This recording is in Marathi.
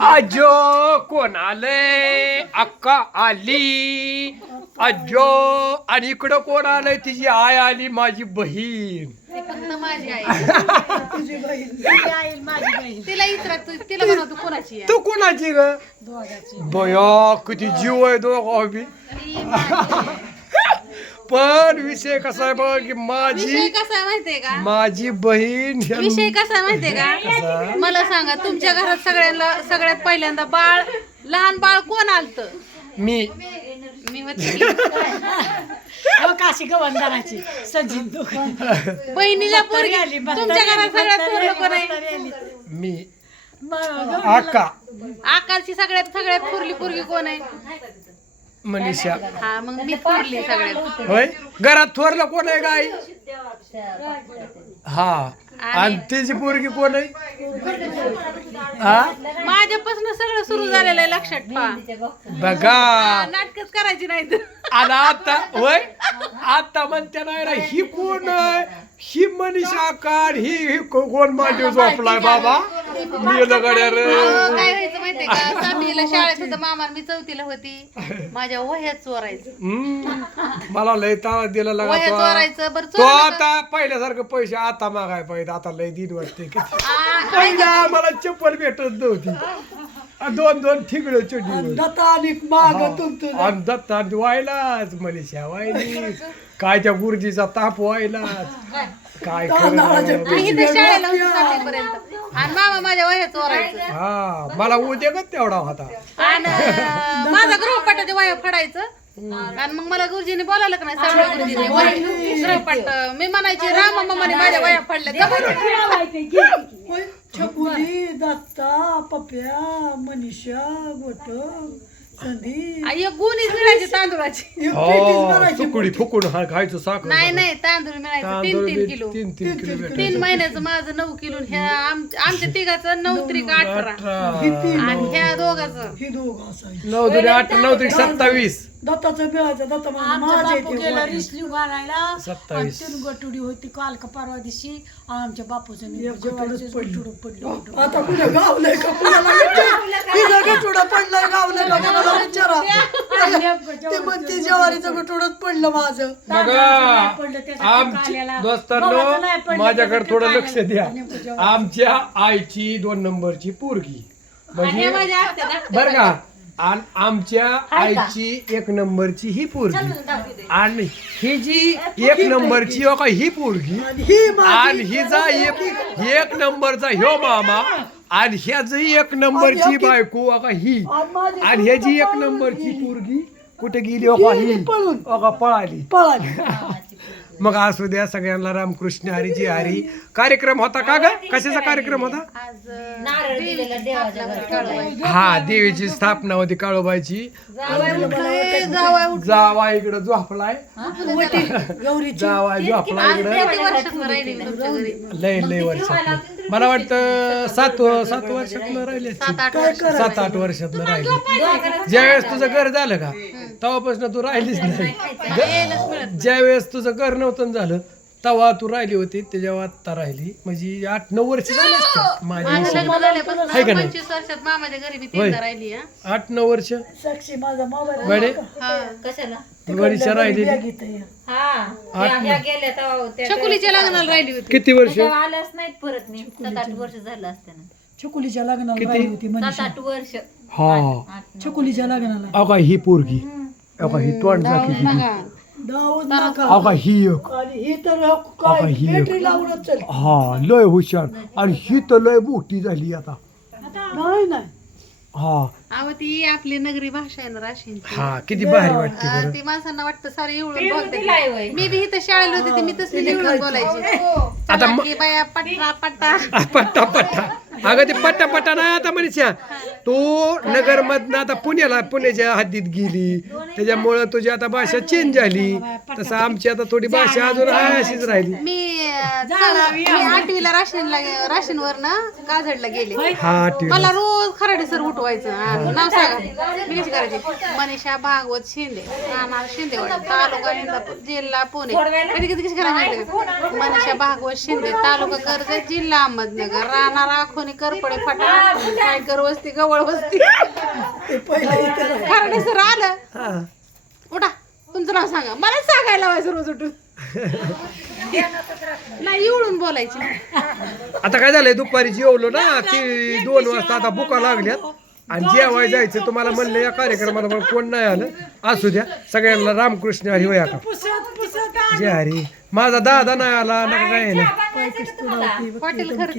अजो कोण आलंय अक्का आली. अजो आणि इकडं कोण आलंय? तिची आय आली माझी बहीण. ती फक्त माझी आई. तुझी बहीण. तुझी आई आणि माझी बहीण. तिला इतरा तू तिला म्हणा तू कोणाची आहे? तू कोणाची ग? किती जीव आहे दोघं बी ती माझी. पण विषय कसा आहे बघ की विषय माझी कसा आहे माहितीये का? माझी बहीण ह्या- विषय कसा आहे माहितीये का? कसा? मला सांगा तुमच्या घरात सगळ्यांना सगळ्यात पहिल्यांदा बाळ लहान बाळ कोण आलत? मी. मी होते काशी गवंदाराची सजिन दोघं बहिणीला पोरगी आली, म्हातारी तुमच्या घरात आली, सगळ्यात म्हातारी पोरलं कोण आहे? म्हातारी आली. मी. मग अक्का आकारची सगळ्यात सगळ्यात थोरली पोरगी कोण आहे? मनीषा. हा मग मी थोरली सगळ्यात. होय? घरात थोरलं कोण आहे गाय हा. आणि तिची पोरगी कोण आहे? हा? माझ्यापासून सगळं सुरू झालेलं आहे लक्षात बघा. नाटकच करायची नाही आणि आता होय? आता म्हणते नाही ना ही कोण आहे? ही मनीषा काढ ही ही को- कोण माझी झोपलाय बाबा? मी गड्या रे. काय व्हायचं माहितीये का सातवीला शाळेत होतं मामा मी चौथीला होती. माझ्या वह्या चोरायचं. हम्म. मला लय तावा दिला लागा वह्या तो. चोरायचं बरं तो आता पहिल्यासारखं पैसे आता मागाय पाहिजे. आता लय दिन वाटते की. आ- पहिला मला चप्पल भेटत नव्हती. आ, दोन दोन ठिगळ चढली दत्ता आणि माग तुमचं आणि दत्ता व्हायलाच मनीषा व्हायली. काय त्या गुरुजीचा ताप व्हायलाच. काय? खरं आणि इथे शाळेला होती आणि मामा माझ्या वह्या चोरायचं हा मला उद्या तेवढा होता. आणि अं, माझा गृहपाठाच्या वह्या फाडायचं. आणि मग मला गुरुजीने बोलावलं का नाही सगळ्या गुरुजीने. गृहपाठ मी म्हणायची रामा मामाने माझ्या वह्या फाडल्या. छकुली दत्ता पप्या मनीषा गोटम संदीप. आ, एक गुणीच मिळायची तांदूळाची. हो भरायची सुकुडी फुकून हा खायचं साखर नाही नाही तांदूळ मिळायचं. तीन तांदूळ तीन किलो. तीन तीन किलो भेटायचं. तीन महिन्याचं माझं नऊ किलो आणि ह्या आम- आमच्या तिघाचं नऊ त्रिक अठरा. अठरा. आणि ह्या दोघाचं. ही दोघं असायची नऊ दुने आठ नऊ तरी सत्तावीस. दत्ताचं मिळायचं दत्ता माझे गेला. रिसली घालायला सत्तावीस. तीन गटुडी होती काल का परवा दिवशी. आमच्या बापूचं एक गटुडंच पडलं. गटुड पडलं आता कुठे गावलंय का? कुणाला विचार तिला गटुडं पडलंय गावलंय का? कुणाला विचारा. ते ज्वारीचं पडलं माझं. बघा आमची. दोस्तांनो माझ्याकडे थोडं. लक्ष द्या. आमच्या आईची दोन नंबरची पोरगी. म्हणजे बर का? आणि आमच्या आईची एक नंबरची ही पोरगी. आणि ही जी एक नंबरची हो का ही पोरगी? आणि ही हिचा एक एक नंबरचा ह्यो मामा. आणि ह्याची एक नंबरची बायको का ही. आणि माझी आणि ह्याची एक नंबरची पोरगी कुठे गेली हो का ही. पळून. का पळाली. पळाली. मग असू द्या सगळ्यांना रामकृष्ण हरीची हरी. कार्यक्रम होता का ग? कशाचा कार्यक्रम होता? आज. हा देवीची स्थापना होती काळोबाईची. जावा इकडं झोपलाय. जावा झोपलाय आज इकडं. किती वर्षातून राहिली तुमच्या घरी. लय लय वर्षात मला वाटतं सात सात वर्षात राहिले. सात आठ वर्ष सात आठ वर्षात राहिली. ज्यावेळेस तुझं घर झालं का? तेव्हापासून तू राहिलीच नाही. मिळत ज्यावेळेस तुझं घर नव्हतं झालं तेव्हा तू राहिली होती त्याच्यावर आत्ता राहिली. म्हणजे आठ नऊ वर्ष झाली असतात माझ्या माझं हिशोबाने. लग्न झाल्यापासून हाय का नाही? पंचवीस वर्षात मामाच्या घरी मी होय. तीनदा राहिली हा. आठ नऊ वर्ष? साक्षी माझा मोबाईल बडे हा. वडीच्या राहिलेली. छकुलीच्या लग्नाला राहिली होती. किती वर्ष? आल्याच नाहीत परत मी. सात आठ वर्ष झालं असते ना छकुलीच्या लग्नाला? राहिली होती सात मनीषा. आठ वर्ष. हा. छकुलीच्या लग्नाला. का ही पोरगी. का ही तोंड दाखी बघा दाऊद नाका. का ही एक. आणि ही तर काय? ही एक. बॅटरी लावूनच चल. हा लय हुशार. आणि ही तर लय मोठी झाली आता. नाही नाही. हा. अहो ती आपली नगरी भाषा आहे ना राशींची. हा किती भारी वाटते बरं. ती माणसांना वाटतं सारे एवढं बोलते मी बी इथं शाळेला होती ती मी तसली बोलायची. आता चला म- की बाया पट्टा पट्टा. पट्टा पट्टा. अगं ते पट्टा पट्टा नाही आता मनीषा तू नगर मधनं आता पुण्याला पुण्याच्या हद्दीत गेली. त्याच्यामुळं तुझी आता भाषा चेंज झाली. तसं आमची आता थोडी भाषा अजून अशीच राहिली. मी अं, चला, मी आठवीला राशीनला राशीनवर ना काजडला गेले. हा ठीक मला रोज खराडे सर उठवायचं. आणि नाव सांगा. मी कशी करायची. मनीषा भागवत शिंदे. राहणार शिंदेवाडी. तालुका इंदापूर जिल्हा पुणे. कधी कधी कशी करायची माहिती का? मनीषा भागवत शिंदे. तालुका कर्जत जिल्हा अहमदनगर. राहणार आखोनी करपडे फटा काय वस्ती गवळ जवळ बसती ते पहिलं इथं राहिलं. खरडे सर आलं हा. उठा तुमचं नाव सांगा. मला सांगायला लावायचं रोज उठून. नाही एवढून बोलायची. आता काय झालंय दुपारी जेवलो ना ती दोन वाजता आता बुका लागल्यात. आणि जेवाय जायचं तुम्हाला म्हणलं या कार्यक्रमाला मला कोण नाही आलं. असू द्या सगळ्यांना रामकृष्ण हरी वया का जय हरी. माझा दादा नाही आला नका काय नाही. पाटील खरं